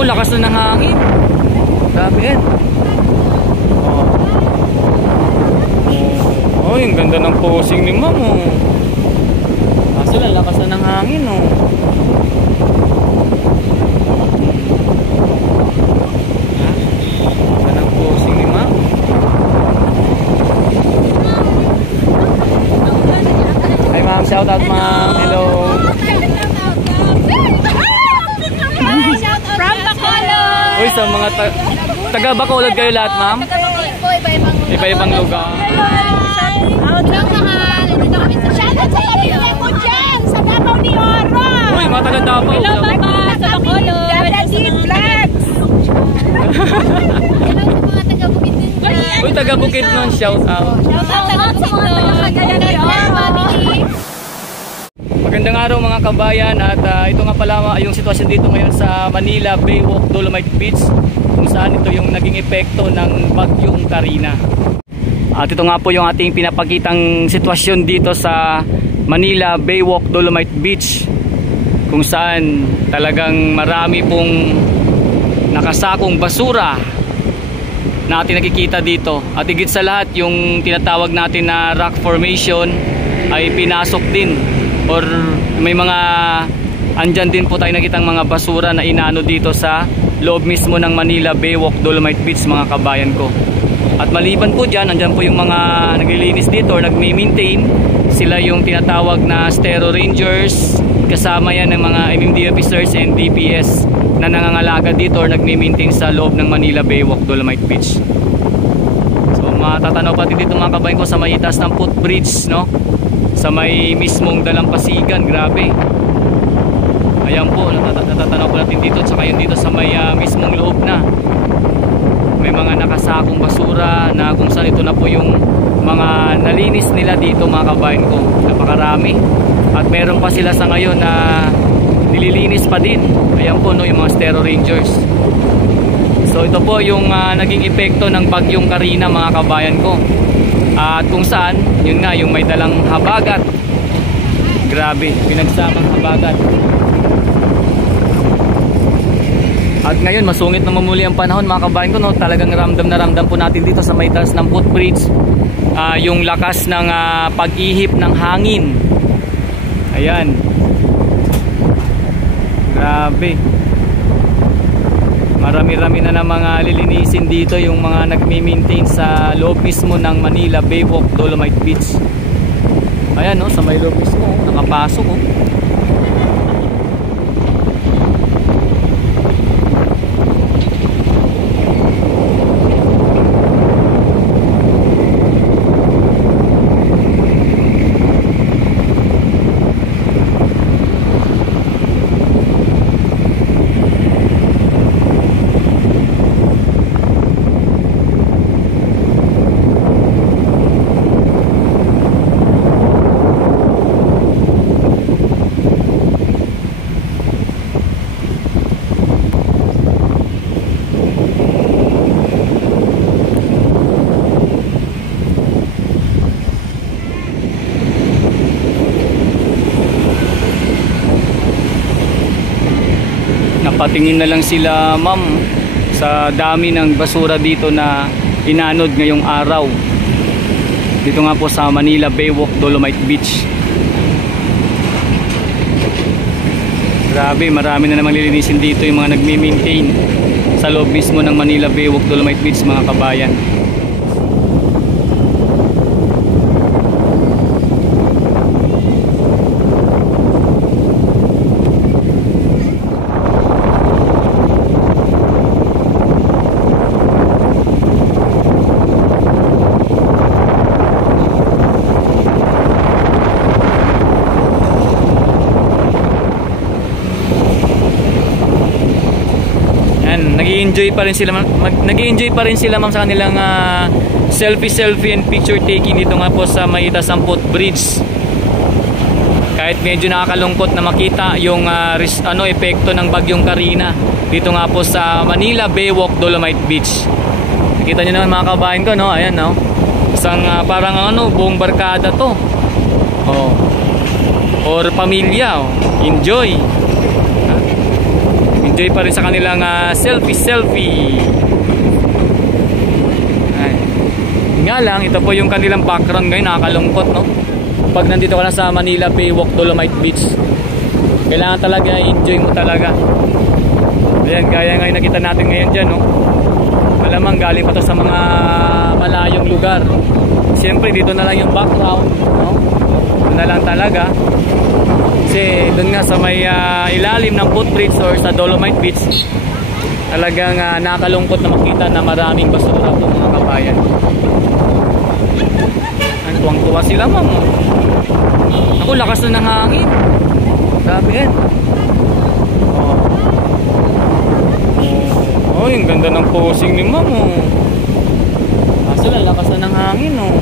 Naku, lakas na ng hangin. Grabe yan. Oh, yung ganda ng posing ni ma'am, oh. Kaso lang, lakas na ng hangin, oh. Ganda ng posing ni ma'am. Hi ma'am, shout out ma'am. Hello. From Bacolod. Uy, sa mga taga Bacolod kayo lahat, ma'am? Iba-ibang lugar. Shoutout sa pamilya ko dyan, sa Davao de Oro. Uy, mga taga Davao. Hello, Papa, sa Bacolod. Daddy Vlogs. Uy, taga Bukidnon, shout out. Shoutout sa mga taga de Oro. Magandang araw mga kabayan at ito nga pala yung sitwasyon dito ngayon sa Manila Baywalk Dolomite Beach, kung saan ito yung naging epekto ng bagyong Karina. At ito nga po yung ating pinapakitang sitwasyon dito sa Manila Baywalk Dolomite Beach, kung saan talagang marami pong nakasakong basura na ating nakikita dito. At higit sa lahat, yung tinatawag natin na rock formation ay pinasok din, or may mga andyan din po tayo nakitang mga basura na inano dito sa loob mismo ng Manila Baywalk Dolomite Beach, mga kabayan ko. At maliban po dyan, andyan po yung mga naglilinis dito or nagme-maintain. Sila yung tinatawag na Stero Rangers, kasama yan ng mga MMD officers and DPS na nangangalaga dito or nagme-maintain sa loob ng Manila Baywalk Dolomite Beach. So matatanaw pati dito mga kabayan ko sa may itaas ng footbridge, no? Sa may mismong dalampasigan, grabe. Ayan po, natatanaw po natin dito. Tsaka yun dito sa may mismong loob na may mga nakasakong basura na kung saan ito na po yung mga nalinis nila dito mga kabayan ko. Napakarami. At meron pa sila sa ngayon na nililinis pa din. Ayan po, no, yung mga Stero Rangers. So ito po yung naging epekto ng bagyong Karina mga kabayan ko. At kung saan, yun nga, yung may dalang habagat. Grabe, pinagsamang habagat. At ngayon, masungit na mamuli ang panahon mga kabayan ko, no? Talagang ramdam na ramdam po natin dito sa may taas ng footbridge yung lakas ng pag-ihip ng hangin. Ayan. Grabe. Marami-rami na ng mga lilinisin dito yung mga nagme-maintain sa loob mismo ng Manila Baywalk Dolomite Beach. Ayan, no, sa may loob mismo, nakapasok, oh. Napatingin na lang sila ma'am sa dami ng basura dito na inanod ngayong araw dito nga po sa Manila Baywalk Dolomite Beach. Grabe, marami na namang lilinisin dito yung mga nagme-maintain sa loob mismo ng Manila Baywalk Dolomite Beach mga kabayan. Nag-i-enjoy pa rin sila ma'am sa kanilang selfie and picture taking dito nga po sa may itaas ng footbridge. Kahit medyo nakakalungkot na makita yung epekto ng bagyong Karina dito nga po sa Manila Baywalk Dolomite Beach. Nakita nyo naman mga kabayan ko, no? Ayan, no? Isang parang buong barkada to. Oh. Or pamilya, oh. Enjoy enjoy pa rin sa kanilang selfie. Ay. Nga lang, ito po yung kanilang background ngayon, nakakalungkot, no? Pag nandito ka na sa Manila Baywalk Dolomite Beach, kailangan talaga enjoy mo talaga. Ayan, gaya ngayon nakita natin ngayon dyan, no? Malamang galing pa to sa mga malayong lugar. Siyempre dito na lang yung background, no? Doon na lang talaga. Kasi doon nga sa may ilalim ng footbridge or sa Dolomite Beach, talagang nakakalungkot na makita na maraming basura po mga kabayan. Ay, tuwang-tuwa sila, ma'am. Ako, lakas na ng hangin. Sabi yan. Oh, yung ganda ng posing ni ma'am, oh. Kaso lang, lakas na ng hangin, oh.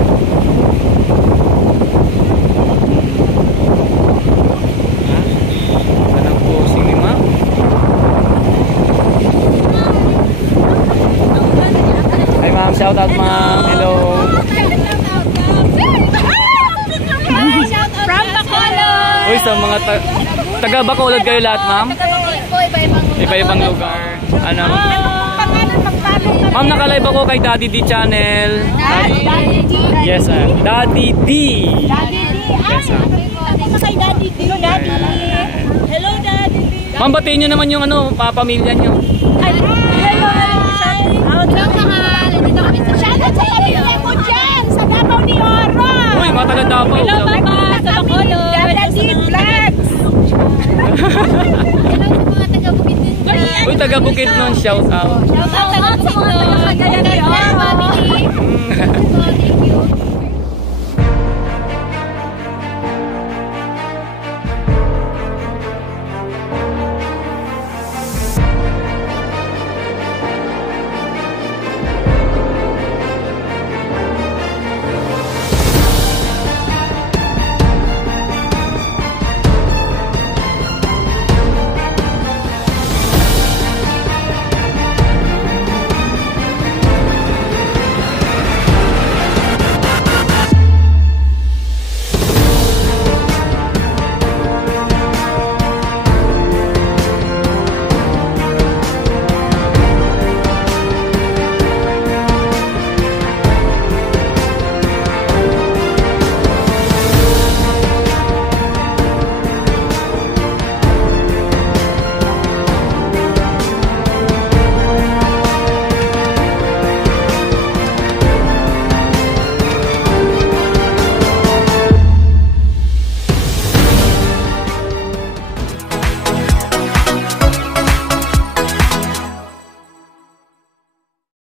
Ganda ng posing ni ma'am. Hi ma'am, shout out ma'am. Hello. From Bacolod. Uy, sa mga taga Bacolod kayo lahat, ma'am? Iba-ibang lugar. Ano? Ma'am, nakalive ako kay Daddy D channel. Daddy D. Yes, Daddy D. Daddy D. Yes, Kay Daddy D. Daddy. Hello, Daddy D. Ma'am, batiin nyo naman yung pamilya nyo. Hello. Shoutout sa pamilya ko dyan, sa Davao de Oro. Uy, mga taga Davao. Hello, Papa. Sa Bacolod. Daddy Vlogs. Uy, taga Bukidnon, shout out. Shoutout sa mga taga Davao de Oro.